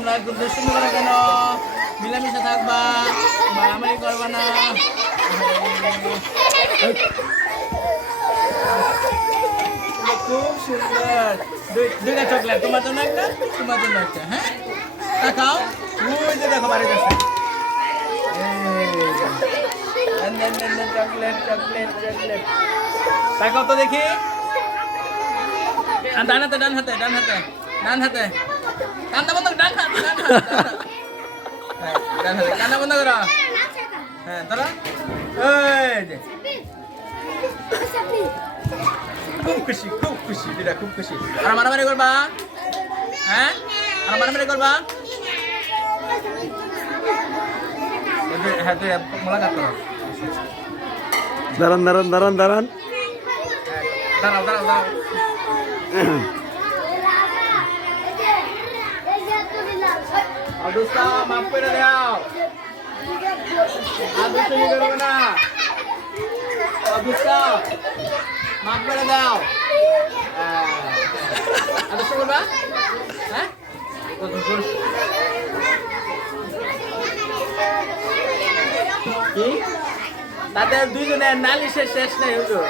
তোমরা দুষ্টুমি করো কেন? মিলামিশা থাকবা, মারামারি করবা না। খুব সুন্দর। দুইটা চকলেট, তোমার জন্য একটা, তোমার জন্য একটা হ্যাঁ? দেখাও ওই যে দেখো বাড়ির কাছে। তো দেখি? ডান হাতে ডান হাতে ডান হাতে ডান হাতে। ডান হাত। ডান হাত ডান হাত। হ্যাঁ, ডান হাতে কান্না বন্ধ করো হ্যাঁ ধরো এই যে খুব খুশি খুব খুশি দিদা খুব খুশি আর মারামারি করবা হ্যাঁ আর মারামারি করবা এই যে, হ্যাঁ তুই মোলাকাত করো দাঁড়ান দাঁড়ান দাঁড়ান দাঁড়ান দাঁড়াও দাঁড়াও দাঁড়াও অদুস্তা মাফ করে দাও আর দুষ্টুমি করব না অদুস্তা মাফ করে দাও আর দুষ্টু করবা হ্যাঁ কি তাতে দুইজনের নালিশের শেষ নেই হুজুর